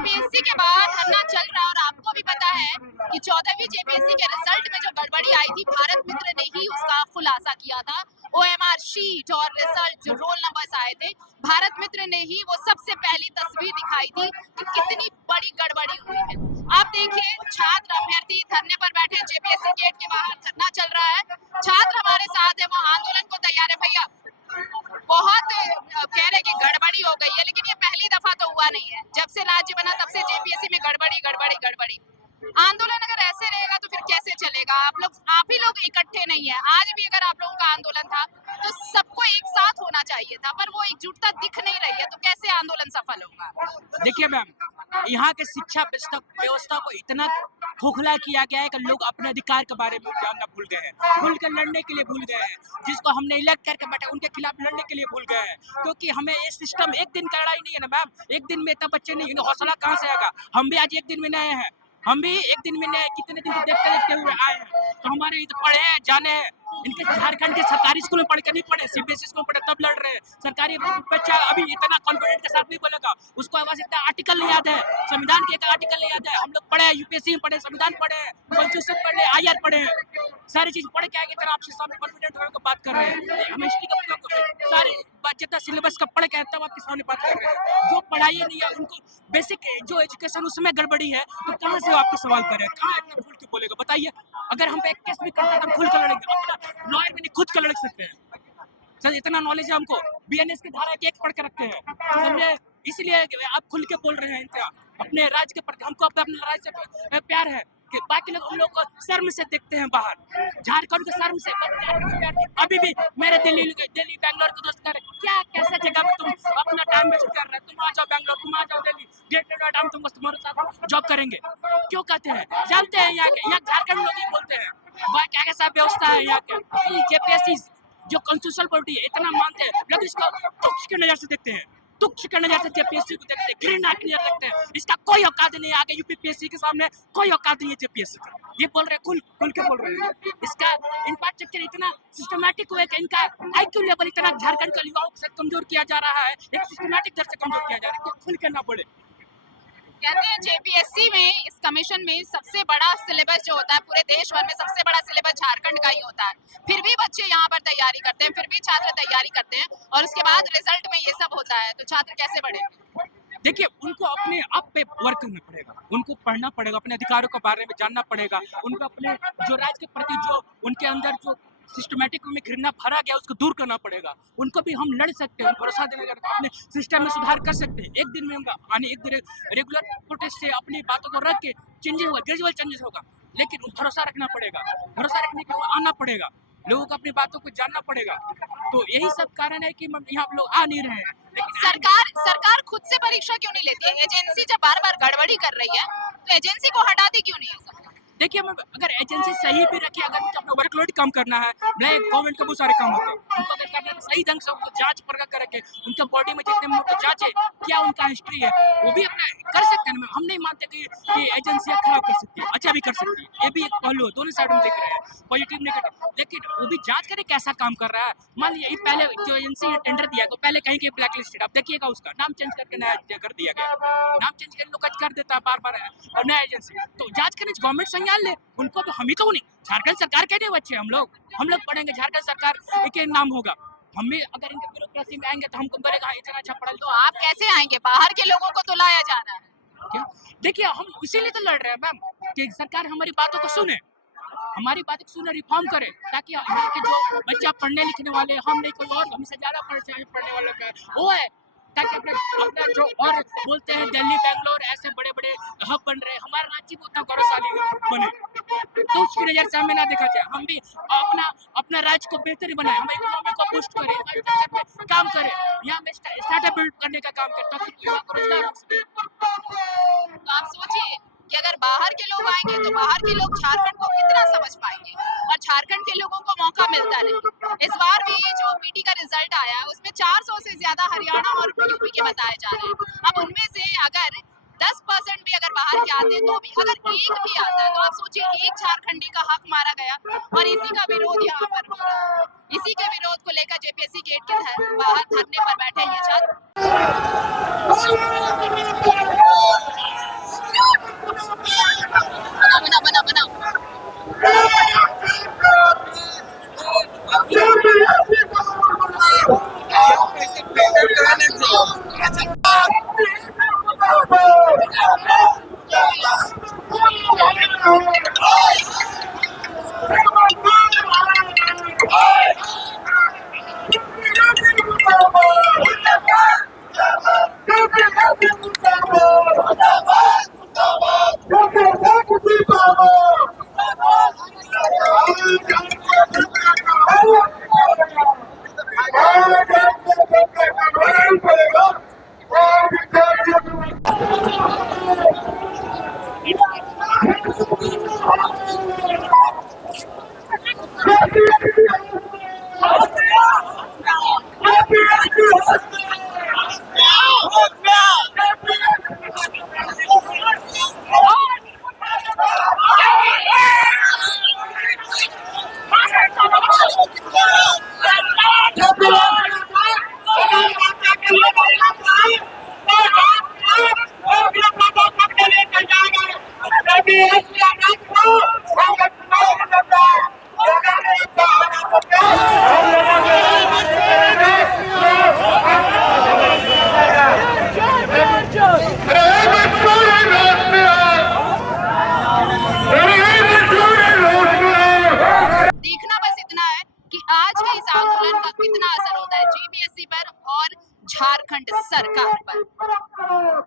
JPSC के बाद धरना चल रहा है और आपको भी पता है कि 14वीं जेपीएससी के रिजल्ट में जो गड़बड़ी आई थी, भारत मित्र ने ही उसका खुलासा किया था। ओएमआर शीट और रिजल्ट जो रोल नंबर्स आए थे, भारत मित्र ने ही वो सबसे पहली तस्वीर दिखाई थी कि कितनी बड़ी गड़बड़ी हुई है। आप देखिए, छात्र अभ्यर्थी धरने पर बैठे, जेपीएससी गेट के बाहर धरना चल रहा है। छात्र हमारे साथ है, वो आंदोलन को तैयार है। भैया, बहुत कह रहे कि गड़बड़ी हो गई है, लेकिन ये पहली दफा तो हुआ नहीं है। जब से राज्य बना तब से जेपीएससी में गड़बड़ी गड़बड़ी गड़बड़ी। आंदोलन अगर ऐसे रहेगा तो फिर कैसे चलेगा? आप ही लोग इकट्ठे नहीं है। आज भी अगर आप लोगों का आंदोलन था तो सबको एक साथ होना चाहिए था, पर वो एकजुटता दिख नहीं रही है, तो कैसे आंदोलन सफल होगा? देखिए मैम, यहाँ के शिक्षा व्यवस्था को इतना खोखला किया गया है कि लोग अपने अधिकार के बारे में जानना भूल गए हैं, खुल कर लड़ने के लिए भूल गए हैं। जिसको हमने इलेक्ट करके बैठे उनके खिलाफ लड़ने के लिए भूल गए हैं, क्योंकि हमें ये सिस्टम एक दिन का लड़ाई नहीं है ना मैम। एक दिन में इतना बच्चे नहीं, हौसला कहाँ से आएगा? हम भी आज एक दिन में नए हैं, हम भी एक दिन में नए, कितने दिन से देखते देखते हुए आए हैं। तो हमारे पढ़े हैं, जाने हैं। इनके झारखंड के सरकारी स्कूल में पढ़ के नहीं पढ़े, सीबीएसई स्कूल में पढ़े तब लड़ रहे हैं। सरकारी बच्चा अभी इतना कॉन्फिडेंट के साथ नहीं बोलेगा, उसको आवाज इतना आर्टिकल नहीं याद है, संविधान के एक आर्टिकल नहीं याद है। हम लोग पढ़े, यूपीएससी में पढ़े, संविधान पढ़े, कॉन्स्टिट्यूशन पढ़े, आईआर पढ़े, सारी चीज पढ़ के आगे तरह आपसे सामने कॉन्फिडेंट होकर के बात कर रहे हैं। हम हिस्ट्री का सारे जितना सिलेबस का पढ़ के तब आपके सामने बात कर रहे हैं। जो पढ़ाई नहीं है उनको, बेसिक जो एजुकेशन उसमें गड़बड़ी है, तो कहाँ से आपको सवाल करे? कहाँ इतना खुल के बोलेगा बताइए? अगर हम एक केस भी करते हैं तो खुल कर लड़ेंगे, अपना लॉयर में नहीं खुद कर लड़ सकते हैं। सर इतना नॉलेज है हमको, बीएनएस की धारा एक पढ़ के रखते हैं, समझे? इसलिए आप खुल के बोल रहे हैं क्या अपने राज्य के प्रति? हमको अपने राज्य से प्यार है कि बाकी लोग हम लोग को शर्म से देखते हैं बाहर, झारखंड को शर्म से। अभी भी मेरे दिल्ली बैंगलोर के दोस्त कर क्या कैसे जगह में तुम अपना टाइम वेस्ट कर रहे हैं? तुम आ जाओ बैंगलोर, तुम आ जाओ दिल्ली, गेट हम तुमको तुम्हारे साथ जॉब करेंगे। क्यों कहते हैं? जानते हैं यहाँ झारखंड लोग ही बोलते हैं क्या कैसा व्यवस्था है यहाँ के। जेपीएससी जो कॉन्स्टिट्यूशनल बॉडी है इतना मानते हैं, लेकिन इसको तुच्छ की नजर से देखते हैं, तुच्छ की नजर से जेपीएससी को देखते हैं, घृणा की नजर देखते हैं। इसका कोई औकात नहीं है आगे यूपीपीएससी के सामने, कोई औकात नहीं है जेपीएससी का। ये बोल रहे हैं खुल के बोल रहे हैं। इसका इंफ्रास्ट्रक्चर इतना सिस्टमैटिक हुआ है कि इनका आईक्यू लेवल इतना झारखंड के युवाओं के साथ कमजोर किया जा रहा है, एक सिस्टमैटिक दर से कमजोर किया जा रहा है, खुल के ना बोले। कहते हैं जेपीएससी में, इस कमीशन में सबसे बड़ा सिलेबस जो होता है, पूरे देश भर में सबसे बड़ा सिलेबस झारखंड का ही होता है। फिर भी बच्चे यहाँ पर तैयारी करते हैं, फिर भी छात्र तैयारी करते हैं, और उसके बाद रिजल्ट में ये सब होता है, तो छात्र कैसे बढ़ेंगे? देखिए, उनको अपने आप पे वर्क करना पड़ेगा, उनको पढ़ना पड़ेगा, अपने अधिकारों के बारे में जानना पड़ेगा, उनको अपने जो राज्य के प्रति जो उनके अंदर जो सिस्टमैटिक में घृणा भरा गया उसको दूर करना पड़ेगा। उनको भी हम लड़ सकते हैं, भरोसा देने का अपने सिस्टम में सुधार कर सकते हैं। एक दिन में होगा, एक दिन रेगुलर प्रोटेस्ट से अपनी बातों को रख के चेंजेस होगा, ग्रेजुअल चेंजेस होगा, लेकिन भरोसा रखना पड़ेगा। भरोसा रखने के लिए आना पड़ेगा, लोगों को अपनी बातों को जानना पड़ेगा। तो यही सब कारण है कि यहाँ लोग आ नहीं रहे हैं। सरकार खुद से परीक्षा क्यों नहीं लेती है? एजेंसी जब बार बार गड़बड़ी कर रही है तो एजेंसी को हटाती क्यों नहीं है? देखिए मैम, अगर एजेंसी सही भी रखी, अगर अपना वर्कलोड कम करना है, नए गवर्नमेंट के बहुत सारे काम होते हैं, उनको अगर करना है सही ढंग से उनको जांच परख करके उनके बॉडी में जितने उनको जांचे क्या उनका हिस्ट्री है, वो भी अपना कर सकते हैं। हम नहीं मानते कि एजेंसियां खराब कर सकती है, अच्छा भी कर सकती है। ये भी एक पहलू है, दोनों साइड में देख रहे हैं, पॉजिटिव नेगेटिव, लेकिन वो भी जांच करे कैसा काम कर रहा है। मान लीजिए पहले जो एजेंसी टेंडर दिया तो पहले कहीं के ब्लैक लिस्टेड, अब देखिएगा उसका नाम चेंज करके नया कर दिया गया, नाम चेंज करके लोग कर देता है बार बार, और नया एजेंसी। तो जांच करने गवर्नमेंट संज्ञान ले, उनको हम ही तो नहीं, झारखंड सरकार के नहीं बच्चे, हम लोग पढ़ेंगे, झारखंड सरकार के नाम होगा। हम भी अगर इनके ब्यूरोक्रेसी में आएंगे तो हमको करेगा इतना अच्छा पढ़ा। तो आप कैसे आएंगे? बाहर के लोगों को तो लाया जा रहा है। क्या? देखिए, हम इसीलिए तो लड़ रहे हैं मैम कि सरकार हमारी बातों को सुने, हमारी बातें सुने, रिफॉर्म करे, ताकि यहाँ के जो बच्चा पढ़ने लिखने वाले, हम नहीं कोई और हमसे ज्यादा पढ़ने वालों का वो है, ताकि अपना जो और बोलते हैं दिल्ली बैंगलोर ऐसे बड़े बड़े हब बन रहे हैं, हमारा राज्य भी उतना गौरवशाली बने, तो उसकी नजर से हमें ना देखा जाए। हम भी अपना राज्य को बेहतर बनाए, हम इकोनॉमी को बूस्ट करें, इंफ्रास्ट्रक्चर पे काम करें, यहाँ में स्टार्टअप बिल्ड करने का काम करें, ताकि युवा को रोजगार हो सके। तो आप सोचिए कि अगर बाहर के लोग आएंगे तो बाहर के लोग झारखंड को कितना समझ पाएंगे और झारखंड के लोगों को मौका मिलता नहीं। इस बार भी जो पीटी का रिजल्ट आया है उसमें 400 से ज्यादा हरियाणा और यूपी के बताए जा रहे हैं। अब उनमें से अगर 10% भी अगर बाहर के आते तो भी, अगर एक भी आता है तो आप सोचिए एक झारखंडी का हक मारा गया और इसी का विरोध यहाँ पर हो रहा है। इसी के विरोध को लेकर जेपीएससी गेट के बाहर धरने पर बैठे ये छात्र। बनाओ बनाओ बनाओ। देखना बस इतना है कि आज के इस आंदोलन का कितना असर होता है जेपीएससी पर और झारखंड सरकार पर।